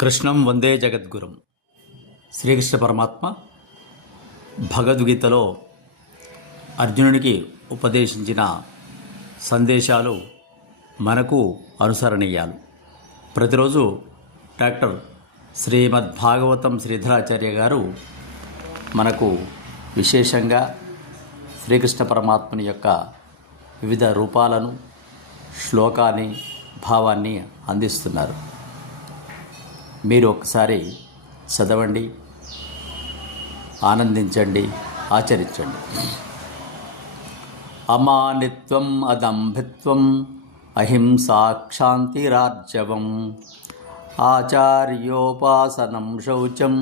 కృష్ణం వందే జగద్గురం. శ్రీకృష్ణ పరమాత్మ భగవద్గీతలో అర్జునునికి ఉపదేశించిన సందేశాలు మనకు అనుసరణీయాలు. ప్రతిరోజు డాక్టర్ శ్రీమద్ భాగవతం శ్రీధరాచార్య గారు మనకు విశేషంగా శ్రీకృష్ణ పరమాత్మని యొక్క వివిధ రూపాలను, శ్లోకాన్ని, భావాన్ని అందిస్తున్నారు. మీరు ఒకసారి చదవండి, ఆనందించండి, ఆచరించండి. అమానిత్వం అదంభిత్వం అహింసా క్షాంతిరార్జవం ఆచార్యోపాసనం శౌచం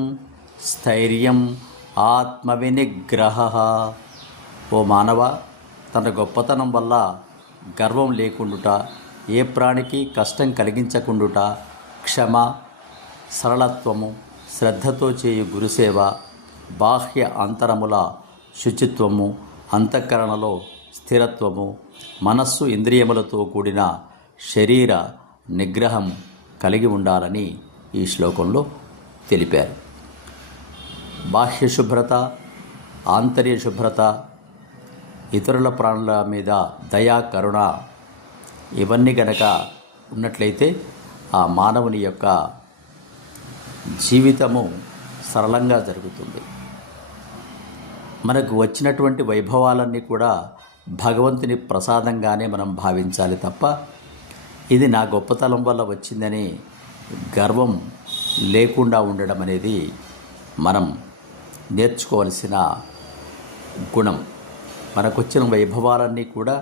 స్థైర్యం ఆత్మవినిగ్రహ. ఓ మానవ, తన గొప్పతనం వల్ల గర్వం లేకుండుట, ఏ ప్రాణికి కష్టం కలిగించకుండుట, క్షమ, సరళత్వము, శ్రద్ధతో చేయు గురుసేవ, బాహ్య అంతరముల శుచిత్వము, అంతఃకరణలో స్థిరత్వము, మనస్సు ఇంద్రియములతో కూడిన శరీర నిగ్రహం కలిగి ఉండాలని ఈ శ్లోకంలో తెలిపారు. బాహ్య శుభ్రత, ఆంతర్య శుభ్రత, ఇతరుల ప్రాణుల మీద దయా, కరుణ ఇవన్నీ గనక ఉన్నట్లయితే ఆ మానవుని యొక్క జీవితము సరళంగా జరుగుతుంది. మనకు వచ్చినటువంటి వైభవాలన్నీ కూడా భగవంతుని ప్రసాదంగానే మనం భావించాలి తప్ప ఇది నా గొప్పతనం వల్ల వచ్చిందని గర్వం లేకుండా ఉండడం అనేది మనం నేర్చుకోవాల్సిన గుణం. మనకు వచ్చిన వైభవాలన్నీ కూడా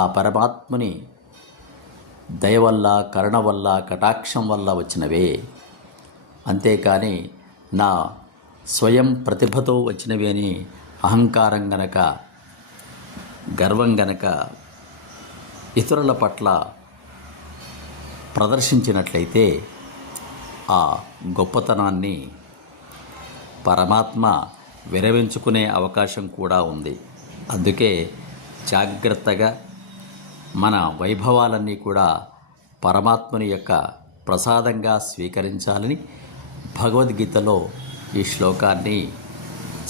ఆ పరమాత్ముని దయ వల్ల, కరుణ వల్ల, కటాక్షం వల్ల వచ్చినవే. అంతేకాని నా స్వయం ప్రతిభతో వచ్చినవి అని అహంకారం గనక, గర్వం గనక ఇతరుల పట్ల ప్రదర్శించినట్లయితే ఆ గొప్పతనాన్ని పరమాత్మ విరమించుకునే అవకాశం కూడా ఉంది. అందుకే జాగ్రత్తగా మన వైభవాలన్నీ కూడా పరమాత్మని యొక్క ప్రసాదంగా స్వీకరించాలని భగవద్గీతలో ఈ శ్లోకాన్ని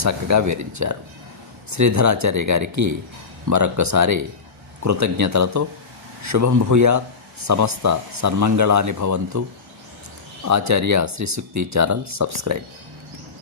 చక్కగా వివరించారు. శ్రీధరాచార్య గారికి మరొక్కసారి కృతజ్ఞతలతో శుభం భూయాత్, సమస్త సన్మంగళాని భవంతు. ఆచార్య శ్రీ సూక్తి ఛానల్ సబ్స్క్రైబ్.